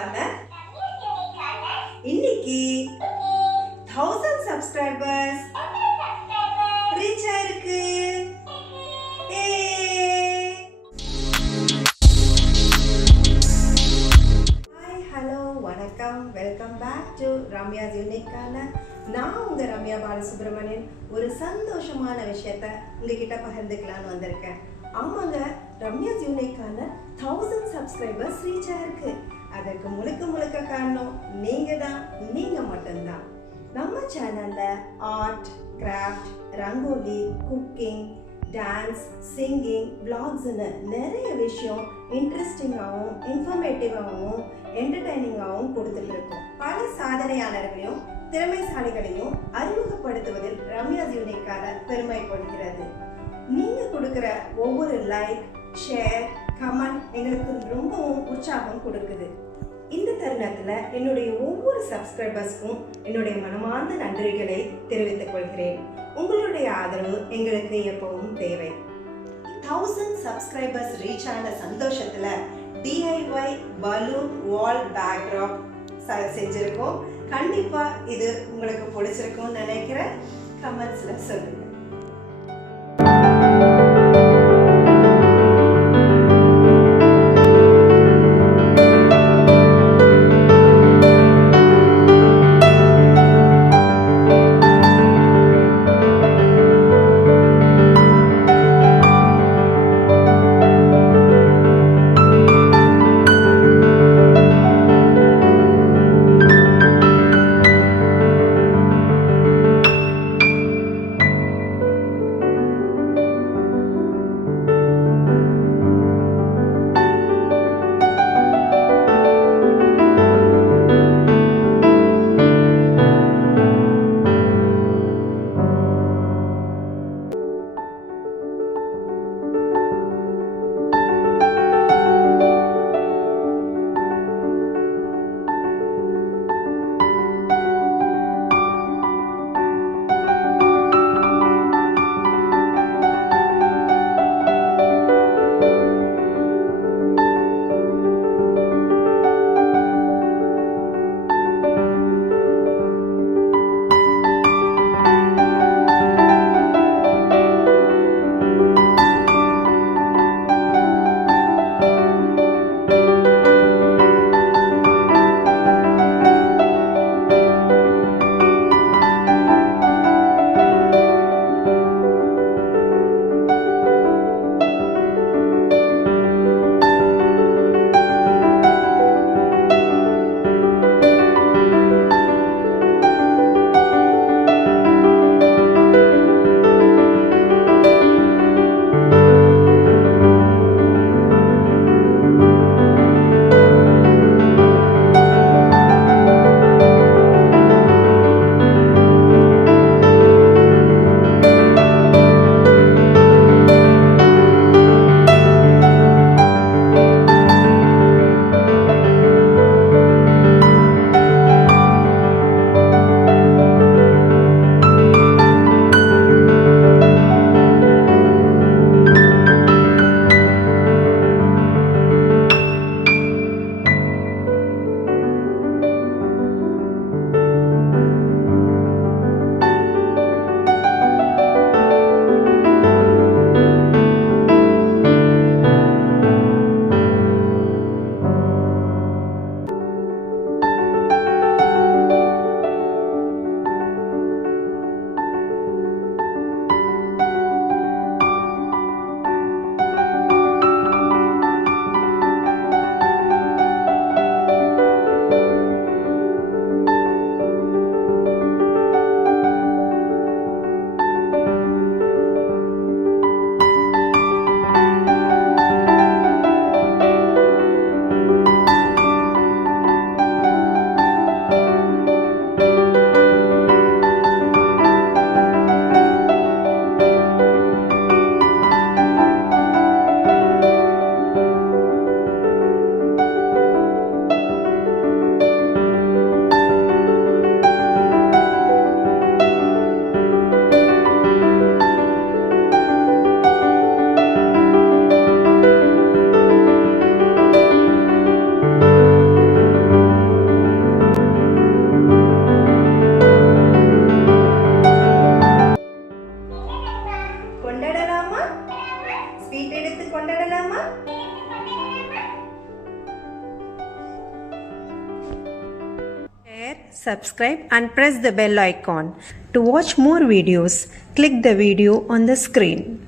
யூனிக்கான இன்னைக்கு 1000 subscribers reach ஆயிருக்கு. ஹாய், ஹலோ, வணக்கம், வெல்கம் பேக் டு ரம்யாஸ் யூனிக்கான. நான் உங்க ரம்யா பாலசுப்ரமணியன். ஒரு சந்தோஷமான விஷயத்த உங்ககிட்ட பகிர்ந்துக்கலான்னு வந்திருக்கேன். ஆமாங்க, ரம்யாஸ் யூனிக்கான 1000 சப்ஸ்கிரைபர்ஸ் ரீச் ஆயிருக்கு. அதற்கு முழுக்க காரணம் நீங்க மட்டும்தான். நம்ம சேனல்ல art, craft, rangoli, cooking, dance, singing, vlogsன்னு நிறைய விஷயம் இன்ட்ரெஸ்டிங்காகவும் இன்ஃபர்மேட்டிவாகவும் என்டர்டைனிங்காகவும் கொடுத்துட்டு இருக்கோம். பல சாதனையாளர்களையும் திறமைசாலிகளையும் அறிமுகப்படுத்துவதில் ரம்யாஸ் யூனிக்கான பெருமை கொள்கிறது. நீங்க கொடுக்குற ஒவ்வொரு லைக், ஷேர், கமெண்ட் எங்களுக்கு ரொம்பவும் உற்சாகம் கொடுக்குது. இந்த தருணத்துல என்னுடைய ஒவ்வொரு சப்ஸ்கிரைபர்ஸ்க்கும் என்னுடைய மனமார்ந்த நன்றிகளை தெரிவித்துக் கொள்கிறேன். உங்களுடைய ஆதரவு எங்களுக்கு எப்பவும் தேவை. 1000 சப்ஸ்கிரைபர்ஸ் ரீச் ஆன சந்தோஷத்துல DIY பலூன் வால் பேக்ராப் செஞ்சிருக்கோம். கண்டிப்பா இது உங்களுக்கு பிடிச்சிருக்கும்னு நினைக்கிறேன். கமெண்ட்ஸ்ல சொல்லுங்க. subscribe and press the bell icon. To watch more videos, click the video on the screen.